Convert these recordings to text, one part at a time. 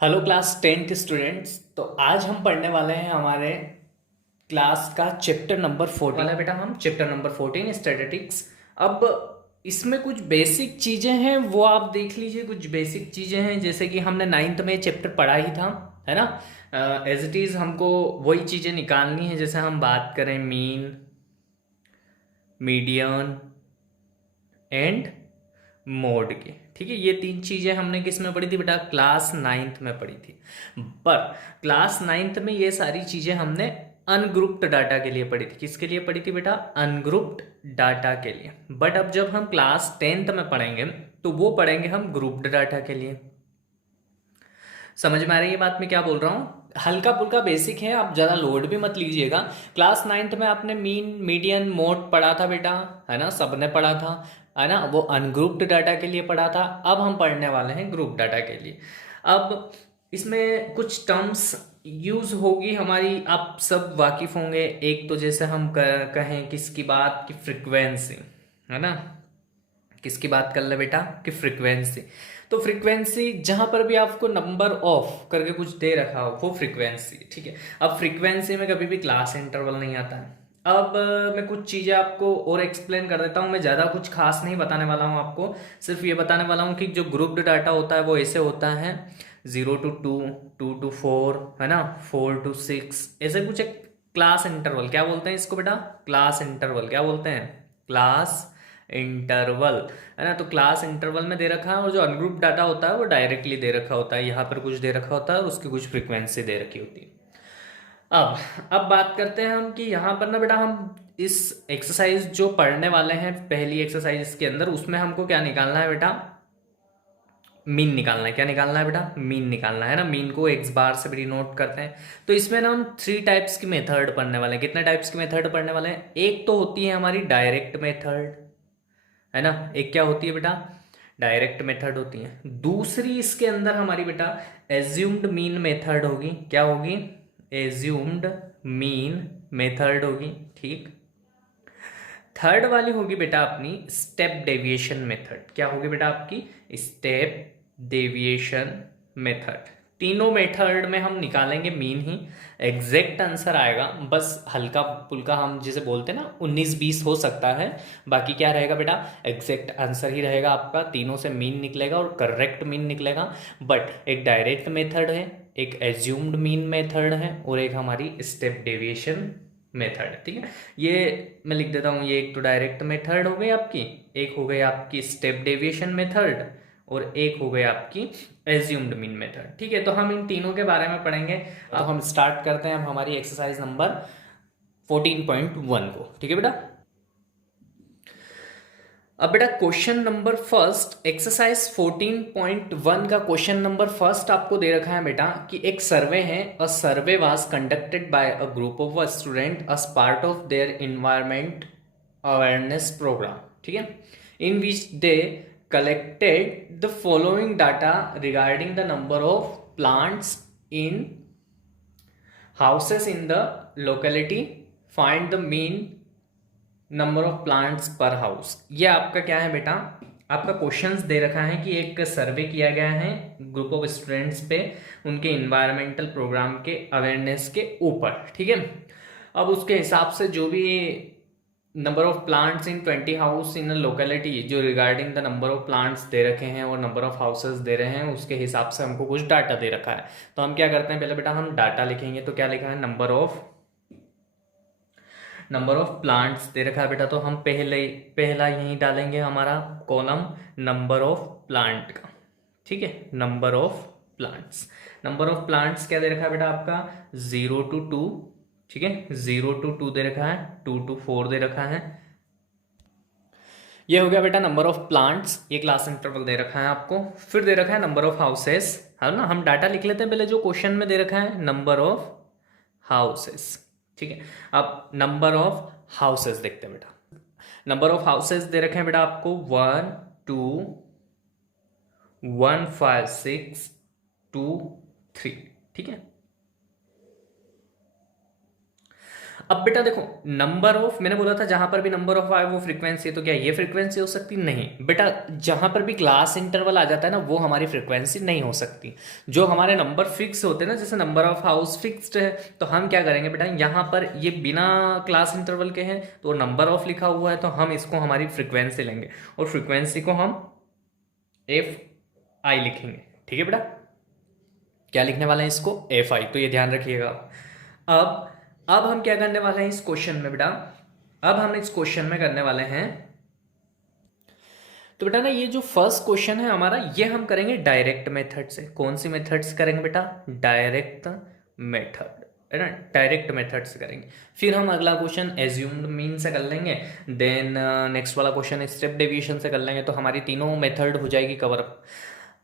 Hello class 10th students. तो आज हम पढ़ने वाले हैं हमारे क्लास का चैप्टर नंबर 14 वाला बेटा। हम चैप्टर नंबर 14 स्टैटिस्टिक्स। अब इसमें कुछ बेसिक चीज़ें हैं, वो आप देख लीजिए। कुछ बेसिक चीज़ें हैं जैसे कि हमने 9th में चैप्टर पढ़ा ही था, है ना। एज इट इज़ हमको वही चीज़ें निकालनी है। जैसे हम बात करें मीन, मीडियन एंड मोड के, ठीक है। ये तीन चीज़ें हमने किस में पढ़ी थी बेटा? क्लास 9th में पढ़ी थी। पर क्लास 9th में ये सारी चीज़ें हमने अनग्रुप्ड डाटा के लिए पढ़ी थी। किसके लिए पढ़ी थी बेटा? अनग्रुप्ड डाटा के लिए। बट अब जब हम क्लास 10th में पढ़ेंगे तो वो पढ़ेंगे हम ग्रुप्ड डाटा के लिए। समझ में आ रही है बात मैं क्या बोल रहा हूँ? हल्का फुल्का बेसिक है, आप ज़्यादा लोड भी मत लीजिएगा। क्लास 9th में आपने मीन, मीडियन, मोड पढ़ा था बेटा, है ना, सबने पढ़ा था, है ना। वो अनग्रुप्ड डाटा के लिए पढ़ा था। अब हम पढ़ने वाले हैं ग्रुप डाटा के लिए। अब इसमें कुछ टर्म्स यूज होगी हमारी, आप सब वाकिफ होंगे। एक तो जैसे हम कहें किसकी बात की फ्रिक्वेंसी, है ना। किसकी बात कर ले बेटा? कि फ्रीक्वेंसी। तो फ्रीक्वेंसी जहां पर भी आपको नंबर ऑफ करके कुछ दे रखा हो वो फ्रीक्वेंसी, ठीक है। अब फ्रीक्वेंसी में कभी भी क्लास इंटरवल नहीं आता है। अब मैं कुछ चीज़ें आपको और एक्सप्लेन कर देता हूँ। मैं ज़्यादा कुछ खास नहीं बताने वाला हूँ आपको, सिर्फ ये बताने वाला हूँ कि जो ग्रुप्ड डाटा होता है वो ऐसे होता है 0 to 2, 2 to 4, है ना, 4 to 6, ऐसे कुछ एक क्लास इंटरवल। क्या बोलते हैं इसको बेटा? Class interval. क्या बोलते हैं? क्लास इंटरवल, है ना। तो क्लास इंटरवल में दे रखा है, और जो अनग्रुप डाटा होता है वो डायरेक्टली दे रखा होता है। यहाँ पर कुछ दे रखा होता है और उसकी कुछ फ्रीक्वेंसी दे रखी होती है। अब अब बात करते हैं हम कि यहाँ पर ना बेटा, हम इस एक्सरसाइज जो पढ़ने वाले हैं, पहली एक्सरसाइज के अंदर, उसमें हमको क्या निकालना है बेटा? मीन निकालना है। क्या निकालना है बेटा? मीन निकालना है ना। मीन को एक्स बार से भी नोट करते हैं। तो इसमें ना हम 3 टाइप्स की मेथड पढ़ने वाले हैं। कितने टाइप्स की मेथड पढ़ने वाले हैं? एक तो होती है हमारी डायरेक्ट मेथड, है ना। एक क्या होती है बेटा? डायरेक्ट मेथड होती है। दूसरी इसके अंदर हमारी बेटा एज्यूम्ड मीन मेथड होगी। क्या होगी? एज्यूम्ड मीन मेथड होगी, ठीक। थर्ड वाली होगी बेटा अपनी स्टेप डेविएशन मेथड। क्या होगी बेटा आपकी? Step deviation method. तीनों मेथड में हम निकालेंगे मीन ही, एग्जैक्ट आंसर आएगा। बस हल्का फुल्का हम जिसे बोलते हैं ना 19-20 हो सकता है, बाकी क्या रहेगा बेटा? एग्जैक्ट आंसर ही रहेगा आपका। तीनों से मीन निकलेगा और करेक्ट मीन निकलेगा। बट एक डायरेक्ट मेथड है, एक एज्यूम्ड मीन मेथड है, और एक हमारी स्टेप डेविएशन मेथड, ठीक है। ये मैं लिख देता हूँ। ये एक तो डायरेक्ट मेथड हो गई आपकी, एक हो गई आपकी स्टेप डेविएशन मेथड, और एक हो गई आपकी एज्यूम्ड मीन मेथड, ठीक है। तो हम इन तीनों के बारे में पढ़ेंगे। तो हम स्टार्ट करते हैं अब हमारी एक्सरसाइज नंबर 14.1 को, ठीक है बेटा। अब बेटा क्वेश्चन नंबर फर्स्ट, एक्सरसाइज 14.1 का क्वेश्चन नंबर फर्स्ट आपको दे रखा है बेटा कि एक सर्वे है। A survey was conducted by a group of student as part of their environment awareness programme, ठीक है, in which they collected the following data regarding the number of plants in houses in the locality, find the mean number of plants per house. ये आपका क्या है बेटा? आपका questions दे रखा है कि एक सर्वे किया गया है ग्रुप ऑफ स्टूडेंट्स पे, उनके इन्वायरमेंटल प्रोग्राम के अवेयरनेस के ऊपर, ठीक है। अब उसके हिसाब से जो भी number of plants in 20 house in locality, जो regarding the number of plants दे रखे हैं और नंबर ऑफ हाउसेस दे रहे हैं, उसके हिसाब से हमको कुछ डाटा दे रखा है। तो हम क्या करते हैं, पहले बेटा हम डाटा लिखेंगे। तो क्या लिखा है? नंबर ऑफ प्लांट्स दे रखा है बेटा। तो हम पहला यहीं डालेंगे हमारा कॉलम नंबर ऑफ प्लांट का, ठीक है। नंबर ऑफ प्लांट्स क्या दे रखा है बेटा आपका? 0 to 2, ठीक है। 0 to 2 दे रखा है, 2 to 4 दे रखा है। ये हो गया बेटा नंबर ऑफ प्लांट्स। ये क्लास इंटरवल दे रखा है आपको। फिर दे रखा है नंबर ऑफ हाउसेस, है ना। हम डाटा लिख लेते हैं पहले जो क्वेश्चन में दे रखा है, नंबर ऑफ हाउसेस, ठीक है। अब नंबर ऑफ हाउसेस देखते हैं बेटा। नंबर ऑफ हाउसेस दे रखे हैं बेटा आपको 1, 2, 1, 5, 6, 2, 3, ठीक है। अब बेटा देखो, नंबर ऑफ, मैंने बोला था जहां पर भी नंबर ऑफ आए वो फ्रीक्वेंसी है, तो क्या ये फ्रीक्वेंसी हो सकती? नहीं बेटा, जहां पर भी क्लास इंटरवल आ जाता है ना वो हमारी फ्रीक्वेंसी नहीं हो सकती। जो हमारे नंबर फिक्स होते हैं ना, जैसे नंबर ऑफ हाउस फिक्स्ड है, तो हम क्या करेंगे बेटा, यहाँ पर ये बिना क्लास इंटरवल के हैं तो नंबर ऑफ लिखा हुआ है, तो हम इसको हमारी फ्रीक्वेंसी लेंगे और फ्रीक्वेंसी को हम एफ आई लिखेंगे। ठीक है बेटा, क्या लिखने वाले हैं इसको? F I. तो ये ध्यान रखिएगा। अब अब हम क्या करने वाले हैं इस क्वेश्चन में बेटा, अब हम इस क्वेश्चन में करने वाले हैं, तो बेटा ना ये जो फर्स्ट क्वेश्चन है हमारा, ये हम करेंगे डायरेक्ट मेथड से। कौन सी मेथड से करेंगे बेटा? डायरेक्ट मेथड, है ना, डायरेक्ट मेथड से करेंगे। फिर हम अगला क्वेश्चन एज्यूम्ड मीन से कर लेंगे, देन नेक्स्ट वाला क्वेश्चन स्टेप डेविएशन से कर लेंगे, तो हमारी तीनों मेथड हो जाएगी कवर अप।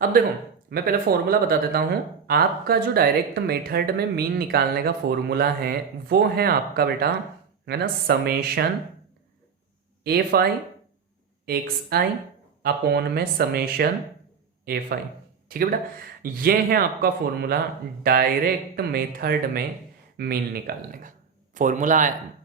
अब देखो, मैं पहले फॉर्मूला बता देता हूं। आपका जो डायरेक्ट मेथड में मीन निकालने का फॉर्मूला है वो है आपका बेटा, है ना, summation F I x I upon में समेशन एफ आई। ठीक है बेटा, ये है आपका फॉर्मूला डायरेक्ट मेथड में मीन निकालने का। फॉर्मूला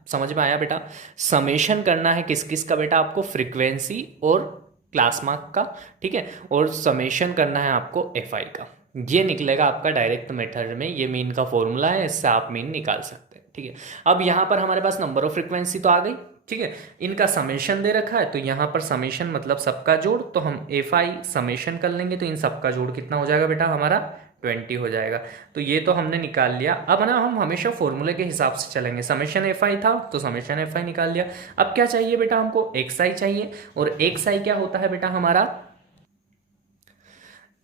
समझ में आया बेटा? समेशन करना है किस किस का बेटा? आपको फ्रीक्वेंसी और क्लास मार्क का, ठीक है, और समेशन करना है आपको एफ आई का। ये निकलेगा आपका डायरेक्ट मेथड में, ये मीन का फॉर्मूला है, इससे आप मीन निकाल सकते हैं। ठीक है, अब यहाँ पर हमारे पास नंबर ऑफ फ्रीक्वेंसी तो आ गई। ठीक है, इनका समेशन दे रखा है, तो यहाँ पर समेशन मतलब सबका जोड़, तो हम एफ आई समेशन कर लेंगे, तो इन सबका जोड़ कितना हो जाएगा बेटा? हमारा 20 हो जाएगा। तो ये तो हमने निकाल लिया। अब ना हम हमेशा फॉर्मूले के हिसाब से चलेंगे। समेशन एफ आई था तो समेशन एफ आई निकाल लिया। अब क्या चाहिए बेटा? हमको एक्स आई चाहिए, और एक्स आई क्या होता है बेटा हमारा?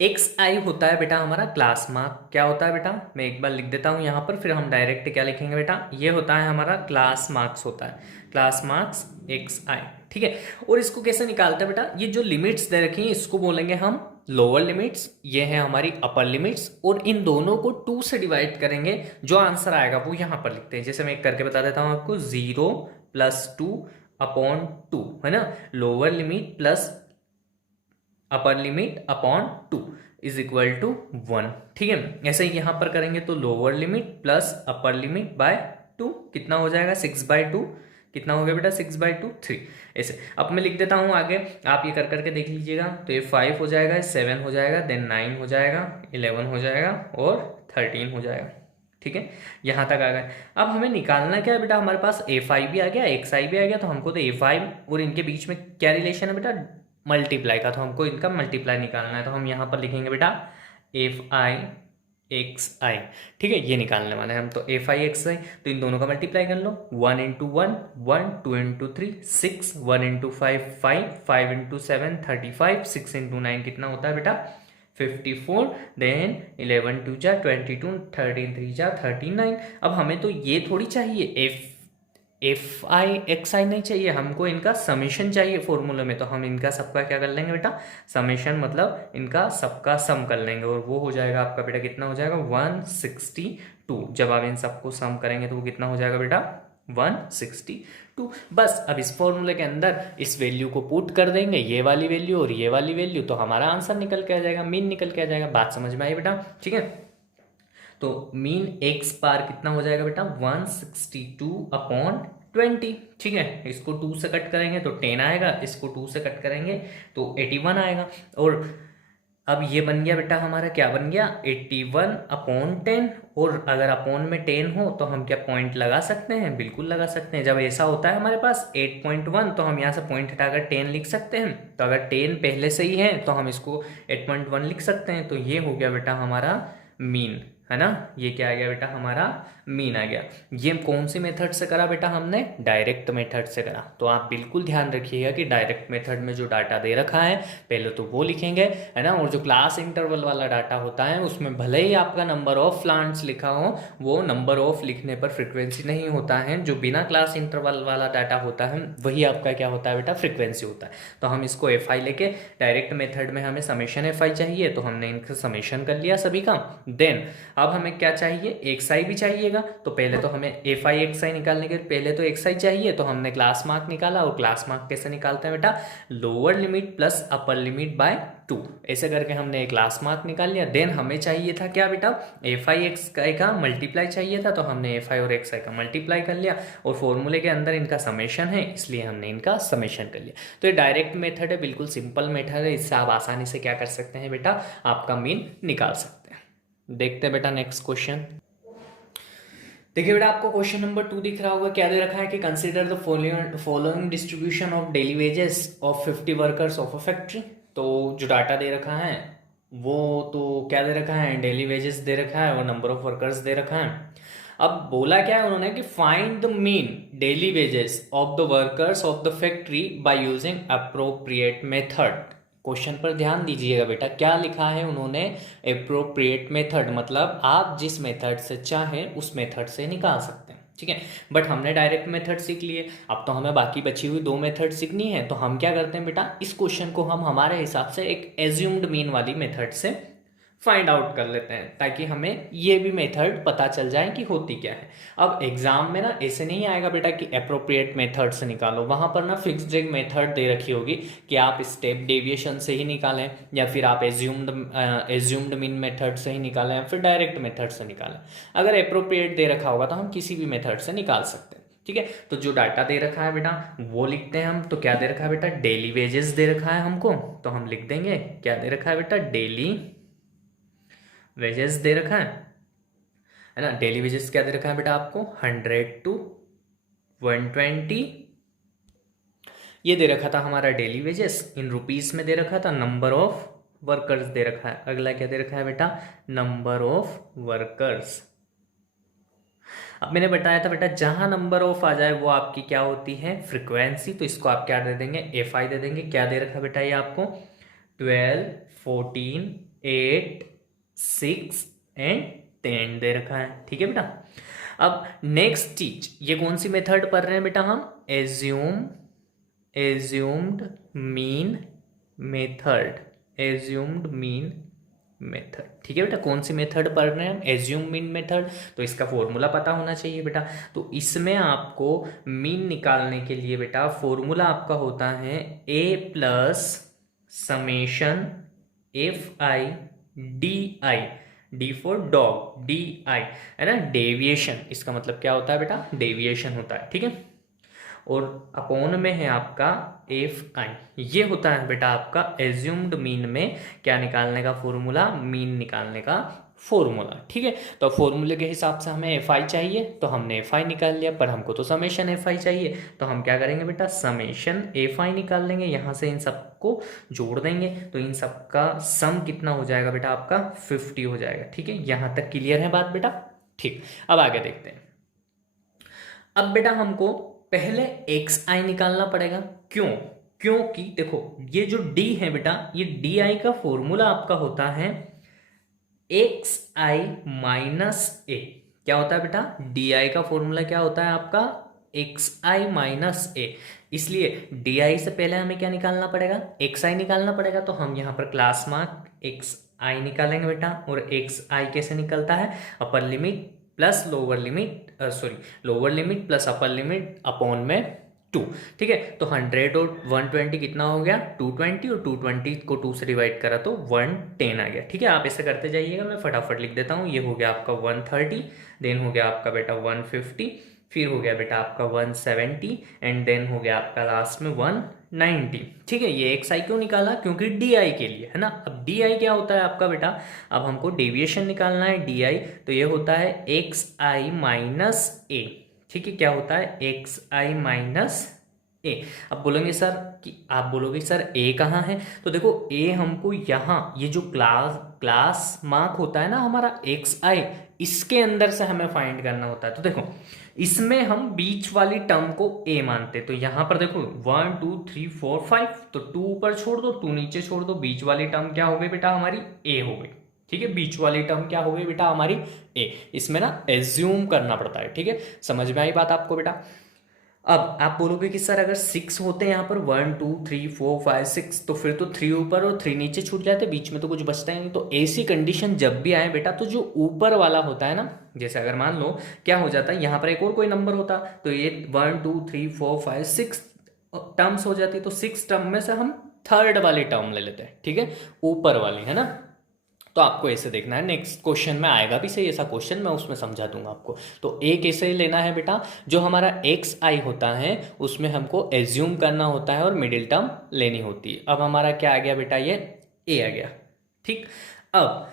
एक्स आई होता है बेटा हमारा क्लास मार्क। क्या होता है बेटा? मैं एक बार लिख देता हूं यहां पर, फिर हम डायरेक्ट क्या लिखेंगे बेटा? ये होता है हमारा क्लास मार्क्स, होता है क्लास मार्क्स एक्स आई। ठीक है, और इसको कैसे निकालते हैं बेटा? ये जो लिमिट्स दे रखी हैं इसको बोलेंगे हम लोअर लिमिट्स, ये है हमारी अपर लिमिट्स, और इन दोनों को 2 से डिवाइड करेंगे। जो आंसर आएगा वो यहां पर लिखते हैं। जैसे मैं एक करके बता देता हूं आपको, 0 + 2 अपॉन 2, है ना, lower limit plus upper limit upon 2 is equal to 1। ठीक है, ऐसे ही यहां पर करेंगे तो lower limit plus upper limit by 2 कितना हो जाएगा? 6/2। कितना हो गया बेटा? 6/2 3। ऐसे अब मैं लिख देता हूं आगे, आप ये कर करके देख लीजिएगा। तो ये 5 हो जाएगा, 7 हो जाएगा, देन 9 हो जाएगा, 11 हो जाएगा और 13 हो जाएगा। ठीक है, यहां तक आ गए। अब हमें निकालना क्या है बेटा? हमारे पास एफ आई भी आ गया, एक्स आई भी आ गया, तो हमको तो एफ आई और इनके बीच में क्या रिलेशन है बेटा? मल्टीप्लाई का, तो हमको इनका मल्टीप्लाई निकालना है। तो हम यहाँ पर लिखेंगे बेटा एफ आई एक्स आई। ठीक है, ये निकालने वाले हैं हम। तो एफ आई एक्स आई, तो इन दोनों का मल्टीप्लाई कर लो। 1 × 1 1, 2 × 3 6, 1 × 5 5, 5 × 7 35, 6 × 9 कितना होता है बेटा? 54, देन 11 2 जा 22, 13 3 जा 39। अब हमें तो ये थोड़ी चाहिए एफ आई एक्स आई नहीं चाहिए, हमको इनका समेशन चाहिए फॉर्मूले में। तो हम इनका सबका क्या कर लेंगे बेटा? समेशन मतलब इनका सबका सम कर लेंगे, और वो हो जाएगा आपका बेटा कितना हो जाएगा? 162। जब आप इन सबको सम करेंगे तो वो कितना हो जाएगा बेटा? 162। बस अब इस फॉर्मूले के अंदर इस वैल्यू को पुट कर देंगे, ये वाली वैल्यू और ये वाली वैल्यू, तो हमारा आंसर निकल के आ जाएगा, मीन निकल के आ जाएगा। बात समझ में आई बेटा? ठीक है, तो मीन एक्स बार कितना हो जाएगा बेटा? 162/20। ठीक है, इसको 2 से कट करेंगे तो 10 आएगा, इसको 2 से कट करेंगे तो 81 आएगा। और अब ये बन गया बेटा हमारा, क्या बन गया? 81/10। और अगर अपॉन में 10 हो तो हम क्या पॉइंट लगा सकते हैं? बिल्कुल लगा सकते हैं। जब ऐसा होता है हमारे पास 8.1 तो हम यहाँ से पॉइंट हटाकर 10 लिख सकते हैं। तो अगर 10 पहले से ही है तो हम इसको 8.1 लिख सकते हैं। तो ये हो गया बेटा हमारा मीन, है ना, ये क्या आ गया बेटा? हमारा मीन आ गया। ये कौन सी मेथड से करा बेटा? हमने डायरेक्ट मेथड से करा। तो आप बिल्कुल ध्यान रखिएगा कि डायरेक्ट मेथड में जो डाटा दे रखा है पहले तो वो लिखेंगे, है ना, और जो क्लास इंटरवल वाला डाटा होता है उसमें भले ही आपका नंबर ऑफ प्लांट्स लिखा हो, वो नंबर ऑफ लिखने पर फ्रिक्वेंसी नहीं होता है। जो बिना क्लास इंटरवल वाला डाटा होता है वही आपका क्या होता है बेटा? फ्रिक्वेंसी होता है। तो हम इसको एफ आई लेके, डायरेक्ट मेथड में हमें समेशन एफ आई चाहिए तो हमने इनका समेशन कर लिया सभी का। देन अब हमें क्या चाहिए, एक्स आई भी चाहिएगा, तो पहले तो हमें एफ आई एक्स आई निकालने के पहले तो एक्स आई चाहिए, तो हमने क्लास मार्क निकाला। और क्लास मार्क कैसे निकालते हैं बेटा, lower limit plus upper limit by 2, ऐसे करके हमने एक क्लास मार्क निकाल लिया। देन हमें चाहिए था क्या बेटा, एफ आई एक्स आई का मल्टीप्लाई चाहिए था, तो हमने एफ आई और एक्स आई का मल्टीप्लाई कर लिया, और फॉर्मूले के अंदर इनका समेशन है इसलिए हमने इनका समेशन कर लिया। तो ये डायरेक्ट मेथड है, बिल्कुल सिंपल मेथड है, इससे आप आसानी से क्या कर सकते हैं बेटा, आपका मीन निकाल सकते हैं। देखते हैं बेटा नेक्स्ट क्वेश्चन। देखिए बेटा आपको क्वेश्चन नंबर 2 दिख रहा होगा, क्या दे रखा है कि consider the following distribution of daily wages of 50 workers of a factory. तो जो डाटा दे रखा है वो तो क्या दे रखा है, डेली वेजेस दे रखा है और नंबर ऑफ वर्कर्स दे रखा है। अब बोला क्या है उन्होंने कि find the mean daily wages of the workers of the factory by using appropriate method. Question पर ध्यान दीजिएगा बेटा, क्या लिखा है उन्होंने, अप्रोप्रिएट मेथड, मतलब आप जिस मेथड से चाहें उस मेथड से निकाल सकते हैं, ठीक है। बट हमने डायरेक्ट मेथड सीख लिए, अब तो हमें बाकी बची हुई 2 मेथड सीखनी है। तो हम क्या करते हैं बेटा, इस क्वेश्चन को हम हमारे हिसाब से एक एज्यूम्ड मीन वाली मेथड से फाइंड आउट कर लेते हैं, ताकि हमें ये भी मेथड पता चल जाए कि होती क्या है। अब एग्जाम में ना ऐसे नहीं आएगा बेटा कि अप्रोप्रिएट मेथड से निकालो, वहां पर ना फिक्स्ड एक मेथड दे रखी होगी कि आप स्टेप डेविएशन से ही निकालें, या फिर आप एज्यूम्ड मीन मेथड से ही निकालें, या फिर डायरेक्ट मेथड से निकालें। अगर अप्रोप्रिएट दे रखा होगा तो हम किसी भी मेथड से निकाल सकते हैं, ठीक है। तो जो डाटा दे रखा है बेटा वो लिखते हैं हम। तो क्या दे रखा है बेटा, डेली वेजेस दे रखा है हमको, तो हम लिख देंगे क्या दे रखा है बेटा, डेली वेजेस दे रखा है ना। डेली वेजेस क्या दे रखा है बेटा आपको, 100 to 120 ये दे रखा था हमारा डेली वेजेस। इन रुपीस में दे रखा था, नंबर ऑफ वर्कर्स दे रखा है। अगला क्या दे रखा है बेटा, नंबर ऑफ वर्कर्स। अब मैंने बताया था बेटा जहां नंबर ऑफ आ जाए वो आपकी क्या होती है, फ्रीक्वेंसी। तो इसको आप क्या दे देंगे, एफ आई दे देंगे। क्या दे रखा है बेटा ये आपको, 12, 14, 8, 6 एंड 10 दे रखा है, ठीक है बेटा। अब नेक्स्ट चीज, ये कौन सी मेथड पढ़ रहे हैं बेटा हम, assumed mean method, assumed mean method, ठीक है बेटा। कौन सी मेथड पढ़ रहे हैं हम, एज्यूम मीन मेथड। तो इसका फॉर्मूला पता होना चाहिए बेटा। तो इसमें आपको मीन निकालने के लिए बेटा फॉर्मूला आपका होता है A plus summation F I D I, D for dog, D आई है ना, डेविएशन। इसका मतलब क्या होता है बेटा, डेविएशन होता है, ठीक है। और अपॉन में है आपका एफ आई, ये होता है बेटा आपका एज्यूम्ड मीन में क्या निकालने का फॉर्मूला, मीन निकालने का फॉर्मूला, ठीक है। तो फॉर्मूले के हिसाब से हमें एफ आई चाहिए तो हमने एफ आई निकाल लिया, पर हमको तो समेशन एफ आई चाहिए, तो हम क्या करेंगे बेटा, समेशन एफ आई निकाल लेंगे। यहाँ से इन सबको जोड़ देंगे तो इन सबका सम कितना हो जाएगा बेटा आपका, 50 हो जाएगा, ठीक है। यहाँ तक क्लियर है बात बेटा, ठीक। अब आगे देखते हैं। अब बेटा हमको पहले एक्स आई निकालना पड़ेगा, क्यों, क्योंकि देखो ये जो डी है बेटा, ये डी आई का फॉर्मूला आपका होता है एक्स आई माइनस ए। क्या होता है बेटा, डी आई का फॉर्मूला क्या होता है आपका, एक्स आई माइनस ए। इसलिए डी आई से पहले हमें क्या निकालना पड़ेगा, एक्स आई निकालना पड़ेगा। तो हम यहाँ पर क्लास मार्क एक्स आई निकालेंगे बेटा। और एक्स आई कैसे निकलता है, upper limit plus lower limit, sorry lower limit plus upper limit upon में 2, ठीक है। तो 100 और 120 कितना हो गया, 220, और 220 को 2 से डिवाइड करा तो 110 आ गया, ठीक है। आप ऐसे करते जाइएगा, मैं फटाफट लिख देता हूँ। ये हो गया आपका 130, देन हो गया आपका बेटा 150, फिर हो गया बेटा आपका 170, एंड देन हो गया आपका लास्ट में 190, ठीक है। ये एक्स आई क्यों निकाला, क्योंकि डी आई के लिए है ना। अब डी आई क्या होता है आपका बेटा, अब हमको डेविएशन निकालना है डी आई, तो ये होता है एक्स आई माइनस ए, ठीक है। क्या होता है, एक्स आई माइनस ए। अब बोलेंगे सर कि आप बोलोगे सर ए कहाँ है, तो देखो ए हमको यहाँ ये जो क्लास मार्क होता है ना हमारा एक्स आई, इसके अंदर से हमें फाइंड करना होता है। तो देखो इसमें हम बीच वाली टर्म को ए मानते, तो यहाँ पर देखो 1 2 3 4 5, तो 2 ऊपर छोड़ दो, 2 नीचे छोड़ दो, बीच वाली टर्म क्या हो गई बेटा हमारी, ए हो गई, ठीक है। बीच वाली टर्म क्या हो गई बेटा हमारी, ए। इसमें ना एज्यूम करना पड़ता है, ठीक है। समझ में आई बात आपको बेटा। अब आप बोलोगे कि सर अगर 6 होते हैं यहाँ पर 1 2 3 4 5 6, तो फिर तो 3 ऊपर और 3 नीचे छूट जाते, बीच में तो कुछ बचता ही नहीं। तो ऐसी कंडीशन जब भी आए बेटा, तो जो ऊपर वाला होता है ना, जैसे अगर मान लो क्या हो जाता है, यहाँ पर एक और कोई नंबर होता तो ये 1 2 3 4 5 6 टर्म्स हो जाती, तो 6 टर्म में से हम थर्ड वाली टर्म ले लेते हैं, ठीक है, ऊपर वाली, है ना। तो आपको ऐसे देखना है, नेक्स्ट क्वेश्चन में आएगा भी सही ऐसा क्वेश्चन, मैं उसमें समझा दूंगा आपको। तो एक ऐसे ही लेना है बेटा, जो हमारा एक्स आई होता है उसमें हमको एज्यूम करना होता है और मिडिल टर्म लेनी होती है। अब हमारा क्या आ गया बेटा, ये ए आ गया, ठीक। अब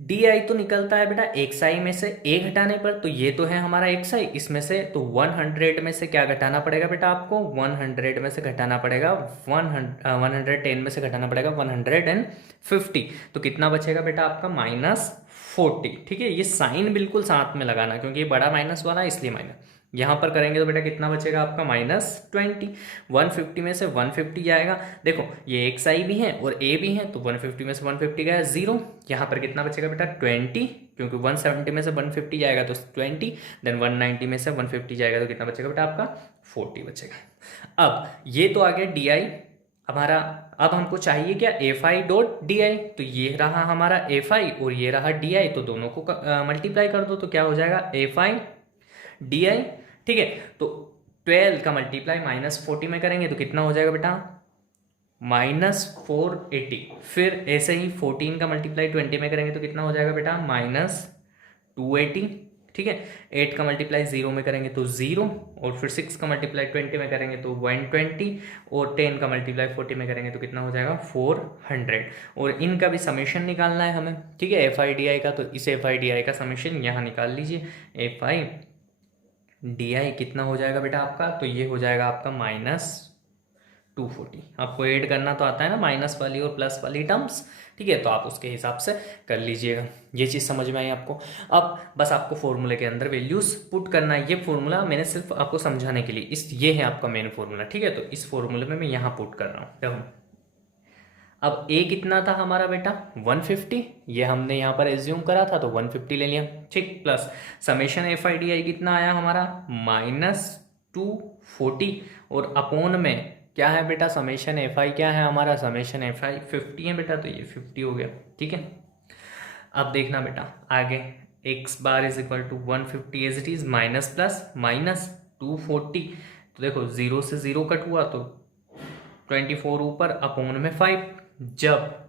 डी आई तो निकलता है बेटा एक्स आई में से ए घटाने पर, तो ये तो है हमारा एक्स आई, इसमें से तो 100 में से क्या घटाना पड़ेगा बेटा आपको, 100 में से घटाना पड़ेगा 110 में से घटाना पड़ेगा 150, तो कितना बचेगा बेटा आपका -40, ठीक है। ये साइन बिल्कुल साथ में लगाना, क्योंकि ये बड़ा माइनस वाला है इसलिए माइनस। यहाँ पर करेंगे तो बेटा कितना बचेगा आपका -20, 150 में से 150 जाएगा, देखो ये एक्स आई भी है और ए भी है, तो 150 में से 150 गया 0, यहाँ पर कितना बचेगा बेटा 20, क्योंकि 170 में से 150 जाएगा तो 20, देन 190 में से 150 जाएगा तो कितना बचेगा बेटा आपका 40 बचेगा। अब ये तो आ गया डी आई हमारा। अब हमको चाहिए क्या, F I dot D I, तो ये रहा हमारा एफ आई और ये रहा डी आई, तो दोनों को मल्टीप्लाई कर दो, तो क्या हो जाएगा एफ आई डी आई, ठीक है। तो 12 का मल्टीप्लाई -40 में करेंगे तो कितना हो जाएगा बेटा -480, फिर ऐसे ही 14 का मल्टीप्लाई 20 में करेंगे तो कितना हो जाएगा बेटा -280, ठीक है। 8 का मल्टीप्लाई 0 में करेंगे तो 0, और फिर 6 का मल्टीप्लाई 20 में करेंगे तो 120, और 10 का मल्टीप्लाई 40 में करेंगे तो कितना हो जाएगा 400, और इनका भी समेशन निकालना है हमें, ठीक है, एफ आई डी आई का। तो इस एफ आई डी आई का समेशन यहाँ निकाल लीजिए, एफ आई डी आई कितना हो जाएगा बेटा आपका, तो ये हो जाएगा आपका -240। आपको ऐड करना तो आता है ना माइनस वाली और प्लस वाली टर्म्स, ठीक है, तो आप उसके हिसाब से कर लीजिएगा। ये चीज़ समझ में आई आपको। अब बस आपको फॉर्मूले के अंदर वैल्यूज पुट करना है। ये फॉर्मूला मैंने सिर्फ आपको समझाने के लिए, ये है आपका मेन फॉर्मूला, ठीक है। तो इस फॉर्मूले में मैं यहाँ पुट कर रहा हूँ, देखो। अब ए कितना था हमारा बेटा 150, ये हमने यहाँ पर एज्यूम करा था तो 150 ले लिया, ठीक, plus summation F I D I कितना आया हमारा -240, और अपोन में क्या है बेटा समेशन एफ आई, क्या है हमारा समेशन एफ आई 50 है बेटा, तो ये 50 हो गया, ठीक है। अब देखना बेटा आगे, x bar is equal to 150 as it is, minus plus -240, तो देखो 0 से 0 कट हुआ तो 24 ऊपर अपोन में 5, जब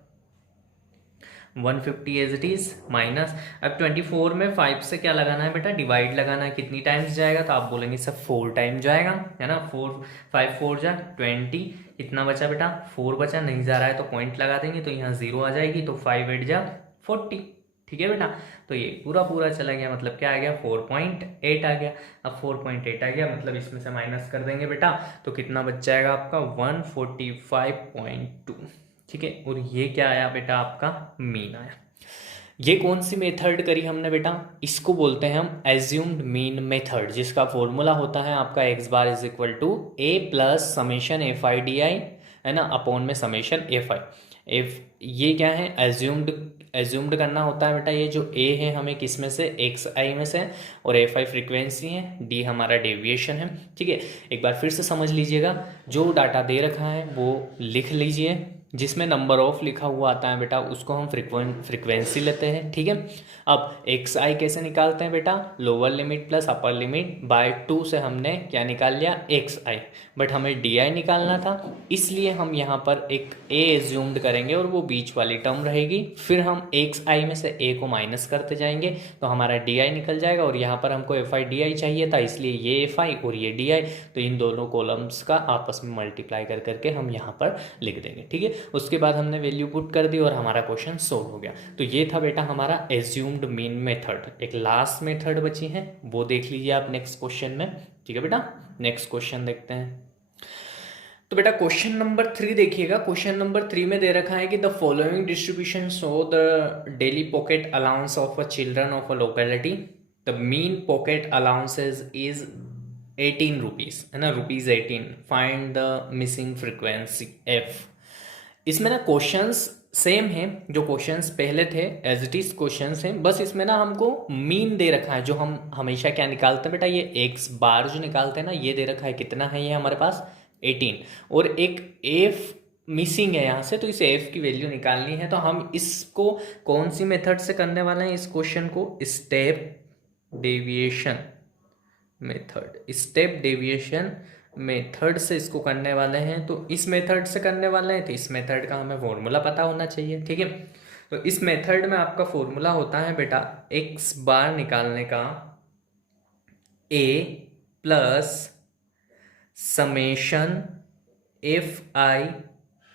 150 एज इट इज माइनस, अब 24 में 5 से क्या लगाना है बेटा डिवाइड लगाना है, कितनी टाइम्स जाएगा, तो आप बोलेंगे सर 4 टाइम जाएगा, है ना, 4 5 4 जा 20, कितना बचा बेटा 4 बचा, नहीं जा रहा है तो पॉइंट लगा देंगे, तो यहाँ 0 आ जाएगी, तो 5 8 जा 40, ठीक है बेटा। तो ये पूरा पूरा चला गया, मतलब क्या आ गया 4.8 आ गया। अब 4.8 आ गया मतलब इसमें से माइनस कर देंगे बेटा, तो कितना बच जाएगा आपका 145.2, ठीक है। और ये क्या आया बेटा आपका मीन आया। ये कौन सी मेथड करी हमने बेटा, इसको बोलते हैं हम एज्यूम्ड मीन मेथड, जिसका फॉर्मूला होता है आपका x bar is equal to A plus summation F I D I, है ना, अपॉन में समेशन एफ आई एफ। ये क्या है एज्यूम्ड करना होता है बेटा, ये जो ए है हमें किस में से एक्स आई में से, और एफ आई फ्रिक्वेंसी है, डी हमारा डेविएशन है, ठीक है। एक बार फिर से समझ लीजिएगा, जो डाटा दे रखा है वो लिख लीजिए, जिसमें नंबर ऑफ लिखा हुआ आता है बेटा उसको हम फ्रिक्वेंसी लेते हैं, ठीक है। अब एक्स आई कैसे निकालते हैं बेटा, lower limit plus upper limit by 2 से हमने क्या निकाल लिया एक्स आई, बट हमें डी आई निकालना था, इसलिए हम यहाँ पर एक ए एज्यूम्ड करेंगे और वो बीच वाली टर्म रहेगी, फिर हम एक्स आई में से ए को माइनस करते जाएंगे तो हमारा डी आई निकल जाएगा, और यहाँ पर हमको एफ आई डी आई चाहिए था, इसलिए ये एफ आई और ये डी आई, तो इन दोनों कॉलम्स का आपस में मल्टीप्लाई कर करके हम यहाँ पर लिख देंगे, ठीक है। उसके बाद हमने वैल्यू पुट कर दी और हमारा क्वेश्चन सोल्व हो गया। तो ये था बेटा हमारा एज्यूम्ड मीन मेथड। एक लास्ट मेथड बची है, वो देख लीजिए आप नेक्स्ट क्वेश्चन में, ठीक है बेटा। नेक्स्ट क्वेश्चन देखते हैं। तो बेटा क्वेश्चन नंबर 3 देखिएगा। क्वेश्चन नंबर 3 में दे रखा है कि the following distribution show the daily pocket allowance of a children of a locality, the mean pocket allowances is 18 rupees, है ना, ₹18, find the missing frequency F. इसमें ना क्वेश्चंस सेम है जो क्वेश्चंस पहले थे, एज इट इज क्वेश्चंस हैं, बस इसमें ना हमको मीन दे रखा है। जो हम हमेशा क्या निकालते हैं बेटा, ये एक्स बार जो निकालते हैं ना, ये दे रखा है कितना है ये हमारे पास 18, और एक एफ मिसिंग है यहाँ से, तो इस एफ की वैल्यू निकालनी है। तो हम इसको कौन सी मेथड से करने वाले हैं, इस क्वेश्चन को step deviation method, step deviation method से इसको करने वाले हैं। तो इस मेथड से करने वाले हैं, तो इस मेथड का हमें फॉर्मूला पता होना चाहिए, ठीक है। तो इस मेथड में आपका फॉर्मूला होता है बेटा एक्स बार निकालने का A plus summation F I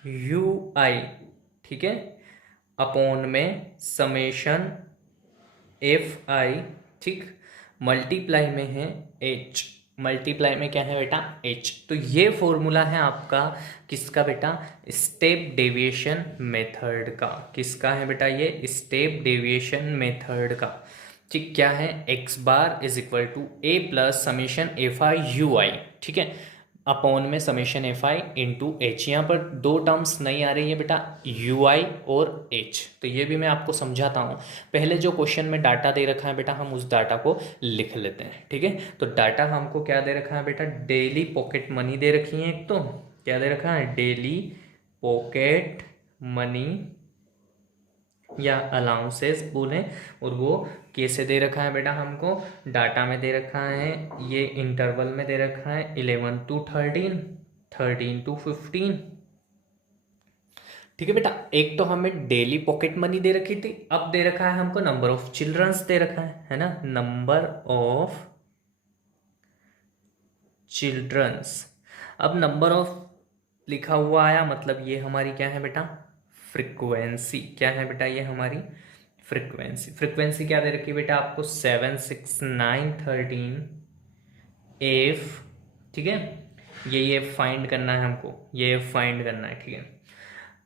you I, ठीक है, अपॉन में समेशन एफ आई, ठीक, मल्टीप्लाई में है एच, मल्टीप्लाई में क्या है बेटा एच। तो ये फॉर्मूला है आपका किसका बेटा, स्टेप डेविएशन मेथड का। किसका है बेटा ये, स्टेप डेविएशन मेथड का, ठीक। क्या है, x bar is equal to A plus summation F I you I, ठीक है, अपॉन में summation F I into H. यहाँ पर दो टर्म्स नहीं आ रही है बेटा, यू आई और एच, तो ये भी मैं आपको समझाता हूँ। पहले जो क्वेश्चन में डाटा दे रखा है बेटा, हम उस डाटा को लिख लेते हैं, ठीक है। तो डाटा हमको क्या दे रखा है बेटा, डेली पॉकेट मनी दे रखी है। एक तो क्या दे रखा है, डेली पॉकेट मनी या अलाउंसेस बोलें, और वो कैसे दे रखा है बेटा, हमको डाटा में दे रखा है, ये इंटरवल में दे रखा है 11 to 13, 13 to 15, ठीक है बेटा। एक तो हमें डेली पॉकेट मनी दे रखी थी, अब दे रखा है हमको नंबर ऑफ चिल्ड्रंस दे रखा है ना, नंबर ऑफ चिल्ड्रंस। अब नंबर ऑफ लिखा हुआ आया, मतलब ये हमारी क्या है बेटा, फ्रीक्वेंसी। क्या है बेटा ये हमारी फ्रीक्वेंसी। फ्रीक्वेंसी क्या दे रखी है बेटा आपको, 7 6 9 13 एफ, ठीक है। ये फाइंड करना है हमको, ये फाइंड करना है, ठीक है।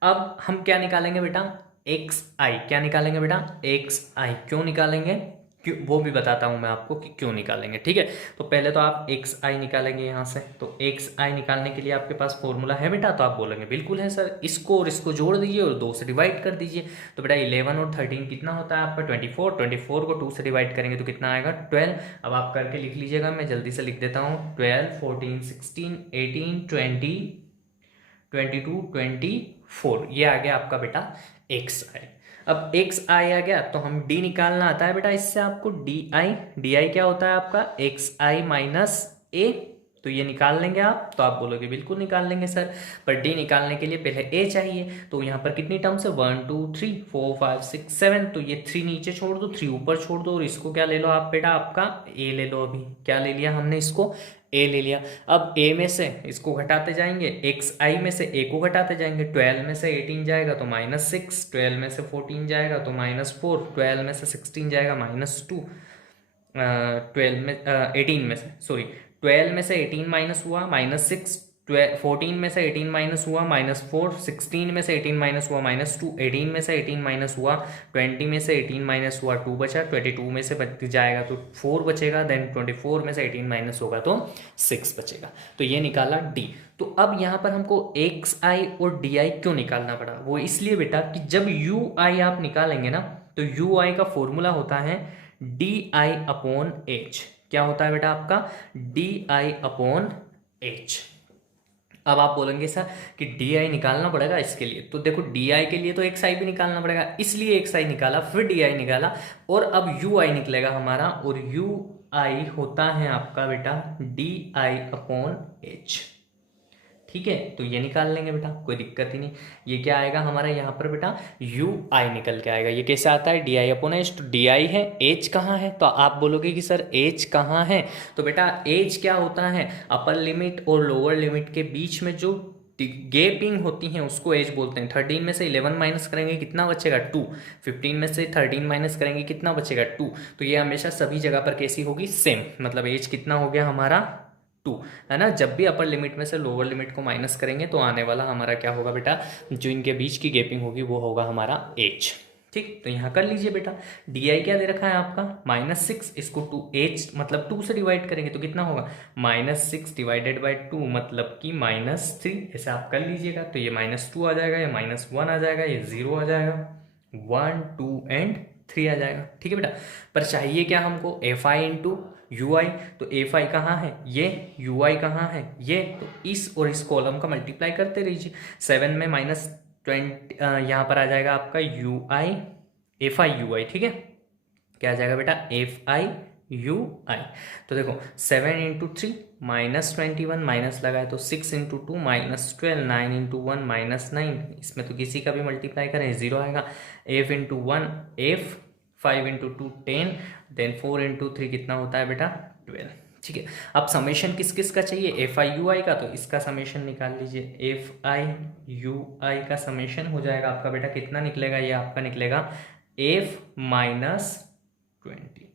अब हम क्या निकालेंगे बेटा, एक्स आई। क्या निकालेंगे बेटा, एक्स आई। क्यों निकालेंगे, क्यों, वो भी बताता हूं मैं आपको कि क्यों निकालेंगे, ठीक है। तो पहले तो आप एक्स आई निकालेंगे यहाँ से। तो एक्स आई निकालने के लिए आपके पास फॉर्मूला है बेटा, तो आप बोलेंगे बिल्कुल है सर, इसको और इसको जोड़ दीजिए और 2 से डिवाइड कर दीजिए। तो बेटा 11 और 13 कितना होता है आपका 24, 24 को 2 से डिवाइड करेंगे तो कितना आएगा 12। अब आप करके लिख लीजिएगा, मैं जल्दी से लिख देता हूँ, 12 14 16 18 20 22 24, ये आ गया आपका बेटा एक्स आई। अब एक्स आई आ गया तो हम डी निकालना आता है बेटा इससे आपको, डी आई। डी आई क्या होता है आपका, एक्स आई माइनस ए। तो ये निकाल लेंगे आप, तो आप बोलोगे बिल्कुल निकाल लेंगे सर, पर डी निकालने के लिए पहले ए चाहिए। तो यहाँ पर कितनी टर्म्स है, 1 2 3 4 5 6 7, तो ये 3 नीचे छोड़ दो, 3 ऊपर छोड़ दो, और इसको क्या ले लो आप बेटा, आपका ए ले लो। अभी क्या ले लिया हमने, इसको ए ले लिया। अब ए में से इसको घटाते जाएंगे, एक्स आई में से ए को घटाते जाएंगे, 12 में से 18 जाएगा तो -6, 12 में से 14 जाएगा तो -4, 12 में से 16 जाएगा -2, 12 में 18 में से, सॉरी 12 में से 18 माइनस हुआ -6, 14 में से 18 माइनस हुआ -4, 16 में से 18 माइनस हुआ -2, 18 में से 18 माइनस हुआ 20 में से 18 माइनस हुआ 2 बचा, 22 में से बच जाएगा तो 4 बचेगा, देन 24 में से 18 माइनस होगा तो 6 बचेगा। तो ये निकाला डी। तो अब यहाँ पर हमको एक्स आई और डी आई क्यों निकालना पड़ा, वो इसलिए बेटा कि जब यू आई आप निकालेंगे ना, तो यू आई का फॉर्मूला होता है डी आई अपॉन एच। क्या होता है बेटा आपका, डी आई अपॉन एच। अब आप बोलेंगे सर कि डी आई निकालना पड़ेगा इसके लिए, तो देखो डी आई के लिए तो एक्स आई भी निकालना पड़ेगा, इसलिए एक्स आई निकाला, फिर डी आई निकाला, और अब यू आई निकलेगा हमारा, और यू आई होता है आपका बेटा डी आई अपॉन एच, ठीक है। तो ये निकाल लेंगे बेटा, कोई दिक्कत ही नहीं। ये क्या आएगा हमारा यहाँ पर बेटा, यू आई निकल के आएगा। ये कैसे आता है, डी आई अपॉन एच, तो डी आई है, एच कहाँ है, तो आप बोलोगे कि सर एच कहाँ है, तो बेटा एच क्या होता है, अपर लिमिट और लोअर लिमिट के बीच में जो गैपिंग होती है उसको एज बोलते हैं। 13 में से 11 माइनस करेंगे कितना बचेगा 2, 15 में से 13 माइनस करेंगे कितना बचेगा 2। तो ये हमेशा सभी जगह पर कैसी होगी, सेम, मतलब एज कितना हो गया हमारा 2, है ना। जब भी अपर लिमिट में से लोअर लिमिट को माइनस करेंगे तो आने वाला हमारा क्या होगा बेटा, जो इनके बीच की गैपिंग होगी वो होगा हमारा एच, ठीक, तो यहाँ कर लीजिए बेटा। डी आई क्या दे रखा है आपका -6, इसको 2h मतलब 2 से डिवाइड करेंगे तो कितना होगा, -6 डिवाइडेड बाई 2 मतलब कि -3, ऐसे आप कर लीजिएगा। तो ये -2 आ जाएगा, ये -1 आ जाएगा, ये 0 आ जाएगा, 1 2 एंड 3 आ जाएगा। ठीक है बेटा, पर चाहिए क्या हमको, एफ आई इंटू यू आई। तो एफ आई कहाँ है, ये, यू आई कहाँ है, ये, तो इस और इस कॉलम का मल्टीप्लाई करते रहिए। 7 में -20 यहाँ पर आ जाएगा आपका U I, F I you I. ठीक है, क्या आ जाएगा बेटा, एफ आई यू आई। तो देखो 7 इंटू 3 -21, माइनस लगा है तो 6 इंटू 2 -12, 9 इंटू 1 -9, इसमें तो किसी का भी मल्टीप्लाई करें 0 आएगा। F into 1 f, 5 into 2 10, then 4 into 3 कितना होता है बेटा 12। ठीक है, अब समेशन किस किस का चाहिए, एफ आई यू आई का, तो इसका समेशन निकाल लीजिए। एफ आई यू आई का समेशन हो जाएगा आपका बेटा कितना निकलेगा, ये आपका निकलेगा एफ -20।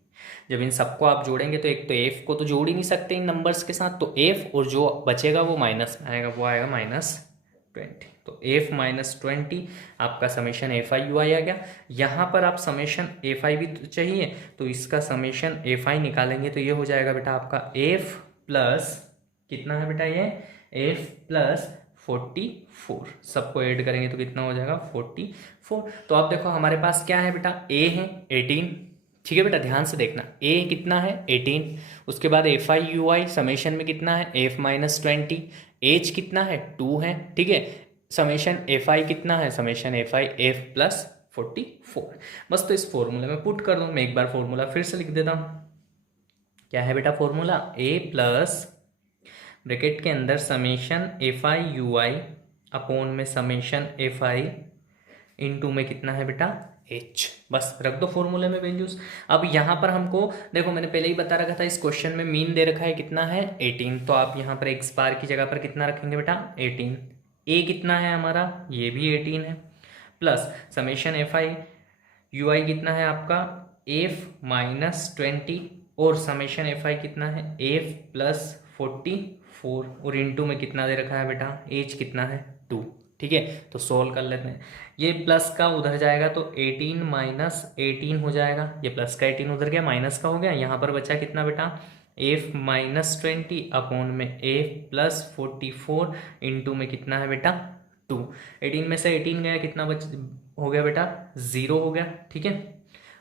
जब इन सबको आप जोड़ेंगे तो एक तो एफ को तो जोड़ ही नहीं सकते इन नंबर्स के साथ, तो एफ और जो बचेगा वो माइनस में आएगा, वो आएगा -20। तो एफ -20 आपका समेशन एफ आई यू आई आ गया। यहाँ पर आप समेशन एफ आई भी तो चाहिए, तो इसका समेशन एफ आई निकालेंगे तो ये हो जाएगा बेटा आपका एफ प्लस कितना है बेटा, ये एफ प्लस 44, सबको ऐड करेंगे तो कितना हो जाएगा 44। तो आप देखो हमारे पास क्या है बेटा, ए है 18। ठीक है बेटा, ध्यान से देखना, ए कितना है 18, उसके बाद F I you I summation में कितना है एफ -20, एच कितना है 2 है। ठीक है, समेशन एफ आई कितना है, summation F I F plus 44। बस तो इस फॉर्मूले में पुट कर दूँ, मैं एक बार फॉर्मूला फिर से लिख देता हूँ। क्या है बेटा फॉर्मूला, ए प्लस ब्रैकेट के अंदर summation F I you i upon में समेशन एफ आई इंटू में कितना है बेटा एच, बस रख दो फॉर्मूले में वैल्यूज। अब यहाँ पर हमको देखो, मैंने पहले ही बता रखा था इस क्वेश्चन में मीन दे रखा है कितना है 18, तो आप यहाँ पर एक्स बार की जगह पर कितना रखेंगे बेटा 18। ए कितना है हमारा, ये भी 18 है, plus summation F I you I कितना है आपका एफ -20 और समेशन एफ आई कितना है एफ प्लस 44 और इंटू में कितना दे रखा है बेटा एच कितना है 2। ठीक है, तो सोल्व कर लेते हैं। ये प्लस का उधर जाएगा तो 18 -18 हो जाएगा, ये प्लस का 18 उधर गया, माइनस का हो गया, यहाँ पर बचा कितना बेटा एफ -20 अपॉन में एफ प्लस 44 इंटू में कितना है बेटा 2। 18 में से 18 गया, कितना हो गया बेटा 0 हो गया। ठीक है,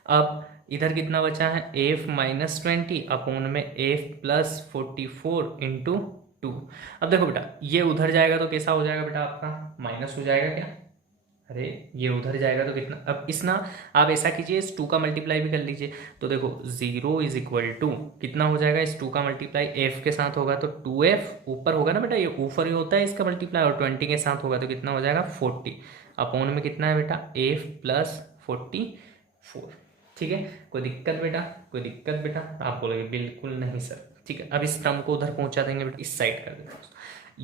अब इधर कितना बचा है एफ -20 अपॉन में एफ प्लस 44 इंटू 2। अब देखो बेटा ये उधर जाएगा तो कैसा हो जाएगा बेटा आपका माइनस हो जाएगा क्या, अरे ये उधर जाएगा तो कितना, अब इस ना आप ऐसा कीजिए इस 2 का मल्टीप्लाई भी कर लीजिए। तो देखो 0 इज इक्वल टू कितना हो जाएगा, इस 2 का मल्टीप्लाई एफ के साथ होगा तो 2f ऊपर होगा ना बेटा, ये ऊपर ही होता है इसका मल्टीप्लाई, और 20 के साथ होगा तो कितना हो जाएगा 40 अपॉन में कितना है बेटा एफ प्लस 44। ठीक है, कोई दिक्कत बेटा, कोई दिक्कत बेटा, आप बोलोगे बिल्कुल नहीं सर। ठीक है, अब इस टर्म को उधर पहुंचा देंगे बेटा, इस साइड कर देंगे,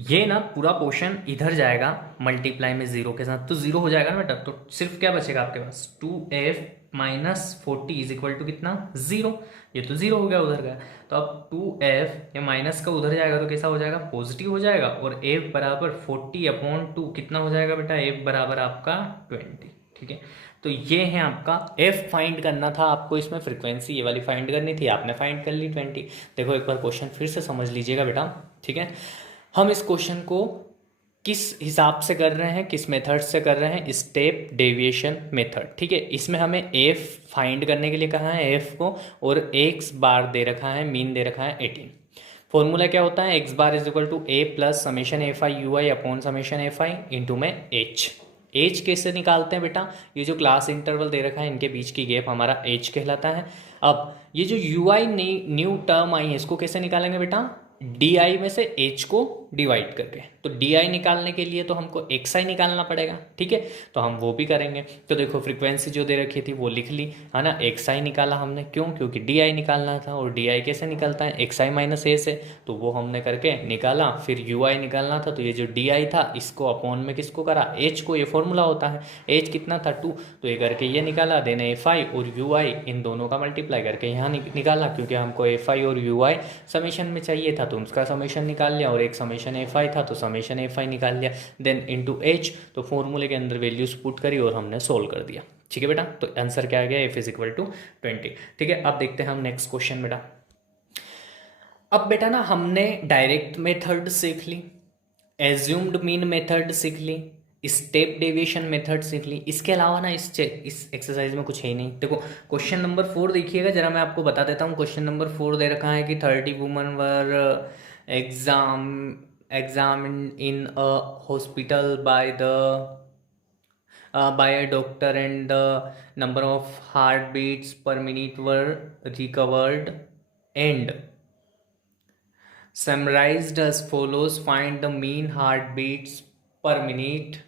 ये ना पूरा पोर्शन इधर जाएगा मल्टीप्लाई में 0 के साथ, तो 0 हो जाएगा ना बेटा, तो सिर्फ क्या बचेगा आपके पास 2f -40 इज इक्वल टू कितना 0, ये तो 0 हो गया उधर का। तो अब 2f ये माइनस का उधर जाएगा तो कैसा हो जाएगा पॉजिटिव हो जाएगा, और f बराबर 40 अपॉन 2 कितना हो जाएगा बेटा f बराबर आपका 20। ठीक है, तो ये है आपका f फाइंड करना था आपको, इसमें फ्रीक्वेंसी ये वाली फाइंड करनी थी, आपने फाइंड कर ली 20। देखो एक बार क्वेश्चन फिर से समझ लीजिएगा बेटा। ठीक है, हम इस क्वेश्चन को किस हिसाब से कर रहे हैं, किस मेथड से कर रहे हैं, स्टेप डेविएशन मेथड। ठीक है, इसमें हमें एफ फाइंड करने के लिए कहा है एफ को, और एक्स बार दे रखा है, मीन दे रखा है 18। फॉर्मूला क्या होता है, x bar is equal to A plus summation F I you i upon summation F I into में एच। एच कैसे निकालते हैं बेटा, ये जो क्लास इंटरवल दे रखा है इनके बीच की गैप हमारा एच कहलाता है। अब ये जो यू आई न्यू टर्म आई है इसको कैसे निकालेंगे बेटा, डी आई में से एच को डिवाइड करके। तो डी आई निकालने के लिए तो हमको एक्स आई निकालना पड़ेगा। ठीक है, तो हम वो भी करेंगे। तो देखो फ्रीक्वेंसी जो दे रखी थी वो लिख ली है ना, एक्स आई निकाला हमने, क्यों, क्योंकि डी आई निकालना था, और डी आई कैसे निकलता है एक्स आई माइनस ए से, तो वो हमने करके निकाला। फिर यू आई निकालना था, तो ये जो डी आई था इसको अपॉन में किसको करा एच को, ये फॉर्मूला होता है, एच कितना था 2, तो ये करके ये निकाला, देन एफ आई और यू आई इन दोनों का मल्टीप्लाई करके यहाँ निकाला, क्योंकि हमको एफ आई और यू आई समेशन में चाहिए था तो उसका समेशन निकाल लिया, और एक समेशन एफ आई था तो समेशन एफ आई निकाल लिया, देन इनटू एच, तो फॉर्मूले के अंदर वैल्यूज पुट करी और हमने सोल्व कर दिया। ठीक है बेटा, तो आंसर क्या आ गया, f इज इक्वल टू 20। ठीक है, अब देखते हैं हम नेक्स्ट क्वेश्चन बेटा। अब बेटा ना हमने डायरेक्ट मेथड सीख ली, एज्यूम्ड मीन मेथड सीख ली, स्टेप डेविएशन मेथड सीख ली। इसके अलावा ना इस एक्सरसाइज में कुछ है ही नहीं। देखो क्वेश्चन नंबर 4 देखिएगा जरा, मैं आपको बता देता हूँ। क्वेश्चन नंबर 4 दे रखा है कि 30 woman were exam in a hospital by a doctor, and the number of heartbeats per minute were recovered and summarized as follows: find the mean heartbeats per minute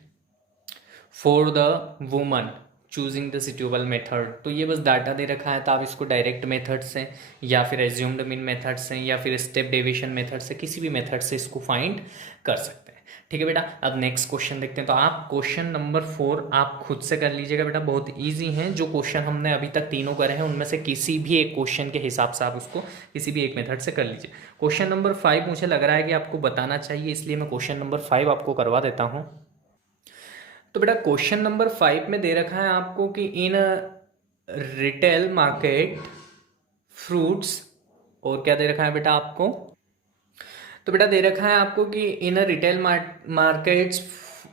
for the woman choosing the suitable method. तो ये बस data दे रखा है, तो आप इसको direct method से या फिर एज्यूम्ड मीन मेथड से या फिर स्टेप डेविएशन मेथड से, किसी भी मेथड से इसको फाइंड कर सकते हैं। ठीक है बेटा, अब नेक्स्ट क्वेश्चन देखते हैं। तो आप क्वेश्चन नंबर 4 आप खुद से कर लीजिएगा बेटा, बहुत इजी हैं। जो क्वेश्चन हमने अभी तक तीनों करे हैं उनमें से किसी भी एक क्वेश्चन के हिसाब से आप उसको किसी भी एक मेथड से कर लीजिए। क्वेश्चन नंबर 5 मुझे लग रहा है कि आपको बताना चाहिए, इसलिए मैं क्वेश्चन नंबर 5 आपको करवा देता हूँ। तो बेटा क्वेश्चन नंबर 5 में दे रखा है आपको कि इन रिटेल मार्केट फ्रूट्स, और क्या दे रखा है बेटा आपको, तो बेटा दे रखा है आपको कि in retail markets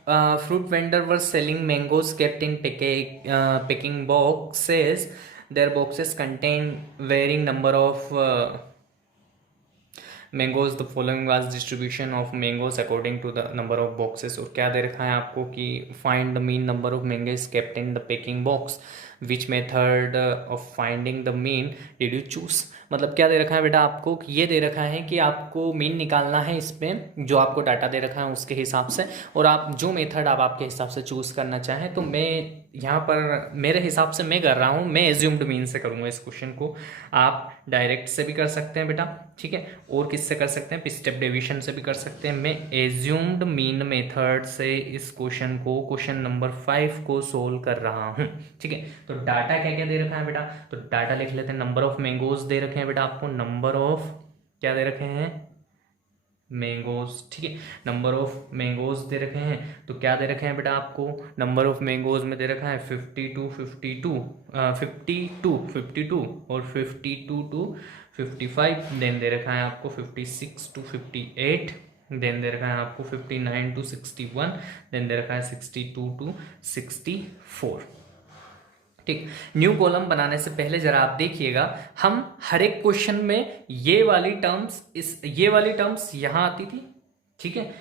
fruit vendor were selling mangoes kept in packing boxes, their boxes contain varying number of mangoes, the following was distribution of mangoes according to the number of boxes. और क्या दे रखा है आपको कि find the mean number of mangoes kept in the packing box, which method of finding the mean did you choose. मतलब क्या दे रखा है बेटा आपको, ये दे रखा है कि आपको मीन निकालना है इसमें, जो आपको डाटा दे रखा है उसके हिसाब से, और आप जो मेथड आप आपके हिसाब से चूज़ करना चाहें। तो मैं यहाँ पर मेरे हिसाब से मैं कर रहा हूँ, मैं एज्यूम्ड मीन से करूँगा इस क्वेश्चन को। आप डायरेक्ट से भी कर सकते हैं बेटा, ठीक है, और किससे कर सकते हैं, स्टेप डेविएशन से भी कर सकते हैं। मैं एज्यूम्ड मीन मेथड से इस क्वेश्चन को, क्वेश्चन नंबर 5 को सोल्व कर रहा हूँ। ठीक है, तो डाटा क्या क्या दे रखा है बेटा, तो डाटा लिख लेते हैं। नंबर ऑफ मैंगोज दे रखे हैं बेटा आपको, नंबर ऑफ क्या दे रखे हैं, मैंगोज। ठीक है, नंबर ऑफ मैंगोज दे रखे हैं, तो क्या दे रखे हैं बेटा आपको, नंबर ऑफ मैंगोज में दे रखा है 52 और 52 to 55। देन दे रखा है आपको 56 to 58। देन दे रखा है आपको 59 to 61। देन दे रखा है 62 to 64। ठीक, न्यू कॉलम बनाने से पहले जरा आप देखिएगा, हम हर एक क्वेश्चन में ये वाली टर्म्स यहां आती थी, ठीक है,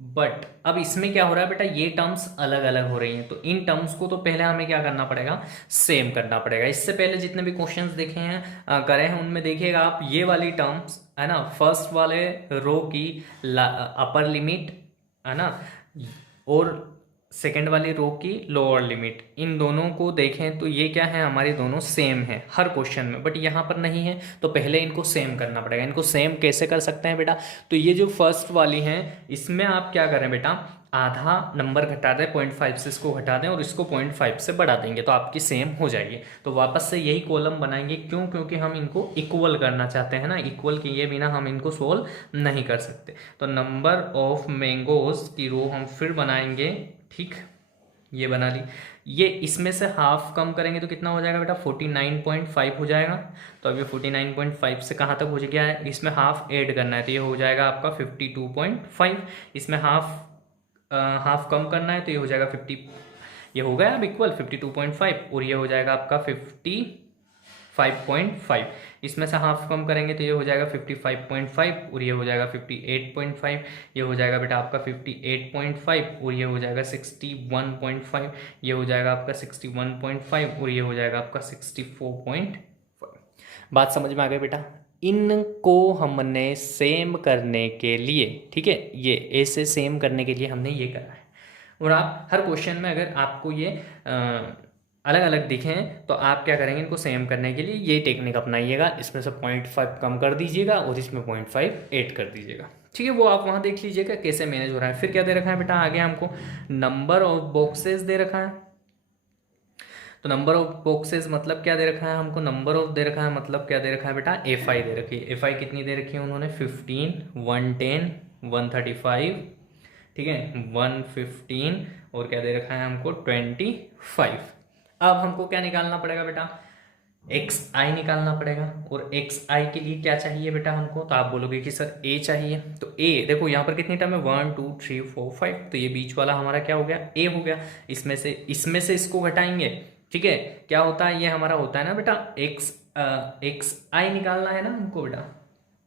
बट अब इसमें क्या हो रहा है बेटा, ये टर्म्स अलग अलग हो रही हैं। तो इन टर्म्स को तो पहले हमें क्या करना पड़ेगा, सेम करना पड़ेगा। इससे पहले जितने भी क्वेश्चंस देखे हैं करे हैं, उनमें देखिएगा आप ये वाली टर्म्स है ना, फर्स्ट वाले रो की अपर लिमिट है ना, और सेकेंड वाली रो की लोअर लिमिट, इन दोनों को देखें तो ये क्या है, हमारी दोनों सेम है हर क्वेश्चन में, बट यहाँ पर नहीं है। तो पहले इनको सेम करना पड़ेगा। इनको सेम कैसे कर सकते हैं बेटा, तो ये जो फर्स्ट वाली हैं इसमें आप क्या करें बेटा, आधा नंबर घटा दें, 0.5 से इसको घटा दें और इसको 0.5 से बढ़ा देंगे, तो आपकी सेम हो जाएगी। तो वापस से यही कॉलम बनाएंगे, क्यों, क्योंकि हम इनको इक्वल करना चाहते हैं ना, इक्वल किए बिना हम इनको सोल्व नहीं कर सकते। तो नंबर ऑफ मैंगोज की रो हम फिर बनाएंगे, ठीक, ये बना ली। ये इसमें से हाफ कम करेंगे तो कितना हो जाएगा बेटा, 49.5 हो जाएगा। तो अब ये 49.5 से कहाँ तक हो गया है, इसमें हाफ ऐड करना है, तो ये हो जाएगा आपका 52.5। इसमें हाफ कम करना है तो ये हो जाएगा 50, ये हो गया अब इक्वल 52.5, और ये हो जाएगा आपका 55.5। इसमें से हाफ कम करेंगे तो ये हो जाएगा 55.5, और ये हो जाएगा 58.5। ये हो जाएगा बेटा आपका 58.5, और ये हो जाएगा 61.5। ये हो जाएगा आपका 61.5, और ये हो जाएगा आपका 64.5। बात समझ में आ गई बेटा। इनको हमने सेम करने के लिए, ठीक है, ये ऐसे सेम करने के लिए हमने ये करा है। और आप हर क्वेश्चन में अगर आपको ये अलग अलग दिखें तो आप क्या करेंगे, इनको सेम करने के लिए ये टेक्निक अपनाइएगा। इसमें से 0.5 कम कर दीजिएगा और इसमें 0.5 ऐड कर दीजिएगा, ठीक है। वो आप वहाँ देख लीजिएगा कैसे मैनेज हो रहा है। फिर क्या दे रखा है बेटा, आगे हमको नंबर ऑफ बॉक्सेस दे रखा है। तो नंबर ऑफ बॉक्सेस मतलब क्या दे रखा है हमको, नंबर ऑफ दे रखा है मतलब क्या दे रखा है बेटा, FI दे रखी है। FI कितनी दे रखी है उन्होंने, 15, 110, 135, ठीक है, 115, और क्या दे रखा है हमको 25। अब हमको क्या निकालना पड़ेगा बेटा, एक्स आई निकालना पड़ेगा। और एक्स आई के लिए क्या चाहिए बेटा हमको, तो आप बोलोगे कि सर ए चाहिए। तो ए देखो यहाँ पर कितनी टर्म है, 1 2 3 4 5, तो ये बीच वाला हमारा क्या हो गया, ए हो गया। इसमें से इसको घटाएंगे, ठीक है। क्या होता है, ये हमारा होता है ना बेटा एक्स आई निकालना है ना हमको बेटा,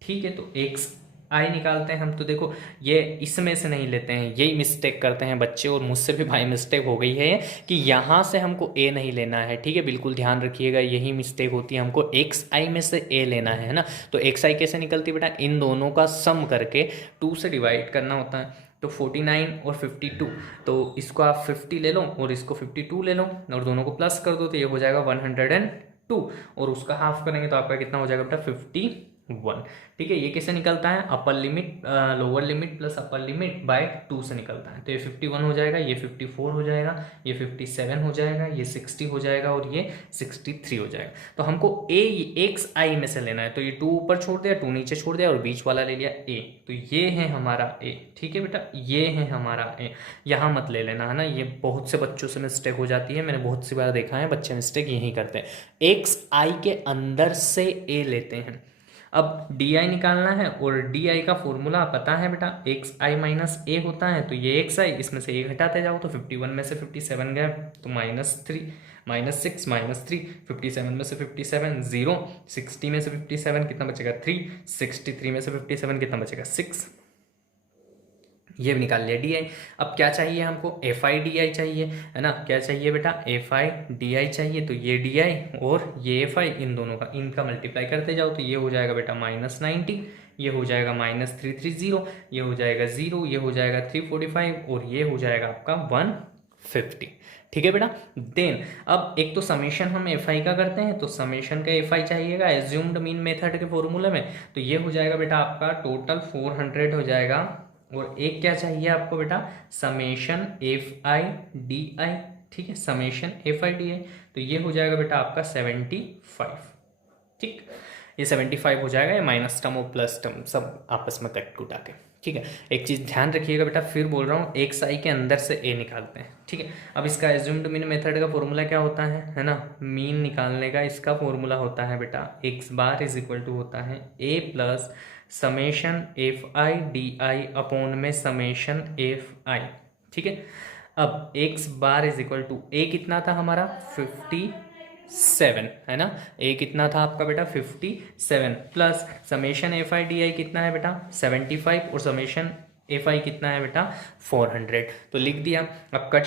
ठीक है। तो एक्स आई निकालते हैं हम। तो देखो ये इसमें से नहीं लेते हैं, यही मिस्टेक करते हैं बच्चे, और मुझसे भी भाई मिस्टेक हो गई है कि यहाँ से हमको ए नहीं लेना है, ठीक है। बिल्कुल ध्यान रखिएगा, यही मिस्टेक होती है, हमको एक्स आई में से ए लेना है ना। तो एक्स आई कैसे निकलती है बेटा, इन दोनों का सम करके 2 से डिवाइड करना होता है। तो 49 और 52, तो इसको आप 50 ले लो और इसको 52 ले लो और दोनों को प्लस कर दो, तो ये हो जाएगा 102, और उसका हाफ करेंगे तो आपका कितना हो जाएगा बेटा 51, ठीक है। ये कैसे निकलता है, upper limit lower limit plus upper limit by 2 से निकलता है। तो ये 51 हो जाएगा, ये 54 हो जाएगा, ये 57 हो जाएगा, ये 60 हो जाएगा और ये 63 हो जाएगा। तो हमको ए एक्स आई में से लेना है, तो ये 2 ऊपर छोड़ दिया, 2 नीचे छोड़ दिया और बीच वाला ले लिया ए। तो ये है हमारा ए, ठीक है बेटा, ये है हमारा ए। यहाँ मत ले लेना है ना, ये बहुत से बच्चों से मिस्टेक हो जाती है, मैंने बहुत सी बार देखा है बच्चे मिस्टेक यही करते हैं, एक्स आई के अंदर से ए लेते हैं। अब डी आई निकालना है, और डी आई का फॉर्मूला पता है बेटा, एक्स आई माइनस ए होता है। तो ये एक्स आई, इसमें से ए घटाते जाओ, तो 51 में से 57 गया, तो -3 -6 -3, 57 में से 57 0, 60 में से 57 कितना बचेगा 3, 63 में से 57 कितना बचेगा 6, ये भी निकाल लिया डी आई। अब क्या चाहिए हमको, एफ आई डी आई चाहिए, है ना। क्या चाहिए बेटा, एफ आई डी आई चाहिए। तो ये डी आई और ये एफ आई, इन दोनों का इनका मल्टीप्लाई करते जाओ, तो ये हो जाएगा बेटा -90, ये हो जाएगा -330, ये हो जाएगा 0, ये हो जाएगा 345 और ये हो जाएगा आपका 150, ठीक है बेटा। देन अब एक तो समेशन हम एफ आई का करते हैं, तो समेशन का एफ आई चाहिएगा एज्यूम्ड मीन मेथड के फॉर्मूले में। तो ये हो जाएगा बेटा आपका टोटल 400 हो जाएगा, और एक क्या चाहिए आपको बेटा, summation F I D I, ठीक है, summation F I D I. तो ये हो जाएगा बेटा आपका 75, ठीक, ये 75 हो जाएगा, ये माइनस टर्म और प्लस टर्म सब आपस में कट कुटा के, ठीक है। एक चीज़ ध्यान रखिएगा बेटा, फिर बोल रहा हूँ, एक्स आई के अंदर से ए निकालते हैं, ठीक है। अब इसका एज्यूम्ड मीन मेथड का फॉर्मूला क्या होता है ना, मीन निकालने का इसका फॉर्मूला होता है बेटा, X bar is equal to होता है A plus summation F I D I upon में समेशन एफ आई, ठीक है। अब X bar is equal to A कितना था हमारा 57, है ना, ए कितना था आपका बेटा 57, plus summation F I D I कितना है बेटा 75, और समेशन एफ आई कितना है बेटा 400। तो लिख दिया। अब कट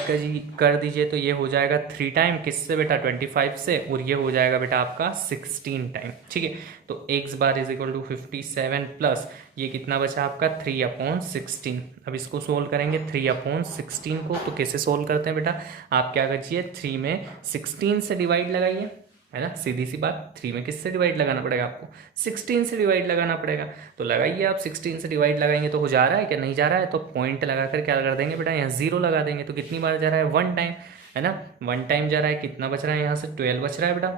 कर दीजिए, तो ये हो जाएगा 3 टाइम किससे बेटा 25 से, और ये हो जाएगा बेटा आपका 16 टाइम, ठीक है। तो x bar is equal to 57 plus ये कितना बचा आपका 3/16। अब इसको सोल्व करेंगे 3/16 को, तो कैसे सोल्व करते हैं बेटा, आप क्या कीजिए 3 में 16 से डिवाइड लगाइए, है ना, सीधी सी बात। 3 में किससे डिवाइड लगाना पड़ेगा आपको, 16 से डिवाइड लगाना पड़ेगा। तो लगाइए आप, 16 से डिवाइड लगाएंगे तो हो जा रहा है क्या, नहीं जा रहा है, तो पॉइंट लगाकर क्या कर देंगे बेटा, यहाँ 0 लगा देंगे। तो कितनी बार जा रहा है 1 टाइम, है ना, 1 टाइम जा रहा है। कितना बच रहा है यहाँ से 12 बच रहा है बेटा,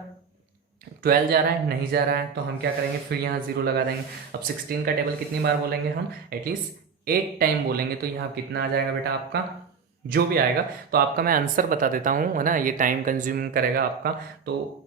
12 जा रहा है, नहीं जा रहा है, तो हम क्या करेंगे फिर यहाँ 0 लगा देंगे। अब 16 का टेबल कितनी बार बोलेंगे हम, एटलीस्ट 8 टाइम बोलेंगे। तो यहाँ कितना आ जाएगा बेटा आपका, जो भी आएगा। तो आपका मैं आंसर बता देता हूँ, है ना, ये टाइम कंज्यूम करेगा आपका, तो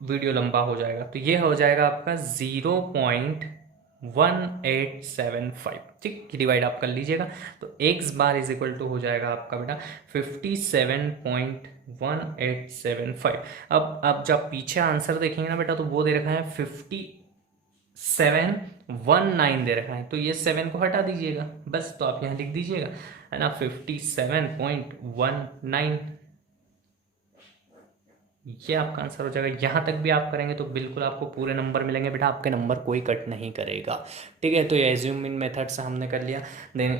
वीडियो लंबा हो जाएगा। तो ये हो जाएगा आपका 0.1875, ठीक, डिवाइड आप कर लीजिएगा। तो x bar is equal to हो जाएगा आपका बेटा 57.1875। अब जब पीछे आंसर देखेंगे ना बेटा, तो वो दे रखा है 5719 दे रखा है, तो ये 7 को हटा दीजिएगा बस। तो आप यहाँ लिख दीजिएगा, है ना, 57.19, ये आपका आंसर हो जाएगा। यहाँ तक भी आप करेंगे तो बिल्कुल आपको पूरे नंबर मिलेंगे बेटा, आपके नंबर कोई कट नहीं करेगा, ठीक है। तो ये एज्यूम मीन मेथड से हमने कर लिया। देन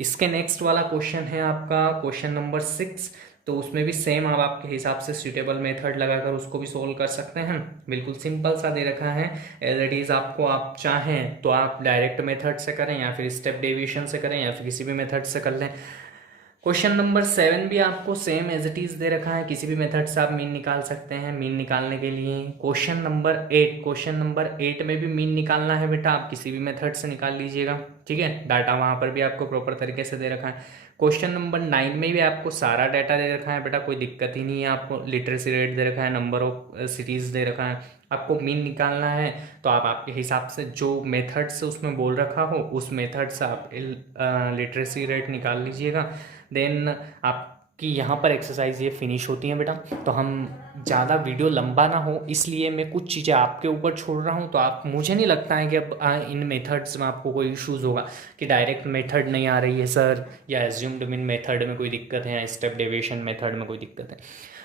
इसके नेक्स्ट वाला क्वेश्चन है आपका क्वेश्चन नंबर 6। तो उसमें भी सेम आप आपके हिसाब से सूटेबल मेथड लगाकर उसको भी सोल्व कर सकते हैं। बिल्कुल सिंपल सा दे रखा है एज इट इज़। आपको आप चाहें तो आप डायरेक्ट मेथड से करें, या फिर स्टेप डेविएशन से करें, या फिर किसी भी मेथड से कर लें। क्वेश्चन नंबर 7 भी आपको सेम एज इट इज दे रखा है, किसी भी मेथड से आप मीन निकाल सकते हैं। मीन निकालने के लिए क्वेश्चन नंबर 8 में भी मीन निकालना है बेटा, आप किसी भी मेथड से निकाल लीजिएगा, ठीक है। डाटा वहां पर भी आपको प्रॉपर तरीके से दे रखा है। क्वेश्चन नंबर 9 में भी आपको सारा डाटा दे रखा है बेटा, कोई दिक्कत ही नहीं है। आपको लिटरेसी रेट दे रखा है, नंबर ऑफ सिटीज़ दे रखा है, आपको मीन निकालना है। तो आप आपके हिसाब से जो मेथड से उसमें बोल रखा हो उस मेथड से आप लिटरेसी रेट निकाल लीजिएगा। देन आपकी यहाँ पर एक्सरसाइज ये फिनिश होती है बेटा। तो हम ज़्यादा वीडियो लंबा ना हो इसलिए मैं कुछ चीज़ें आपके ऊपर छोड़ रहा हूँ। तो आप, मुझे नहीं लगता है कि अब इन मेथड्स में आपको कोई इश्यूज़ होगा कि डायरेक्ट मेथड नहीं आ रही है सर, या एज्यूम्ड मीन मेथड में कोई दिक्कत है, या स्टेप डेविएशन मेथड में कोई दिक्कत है।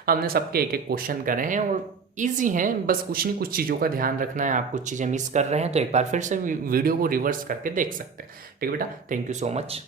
हमने सबके एक एक क्वेश्चन करे हैं और ईजी हैं, बस कुछ नहीं कुछ चीज़ों का ध्यान रखना है। आप कुछ चीज़ें मिस कर रहे हैं तो एक बार फिर से वीडियो को रिवर्स करके देख सकते हैं। ठीक है बेटा, थैंक यू सो मच।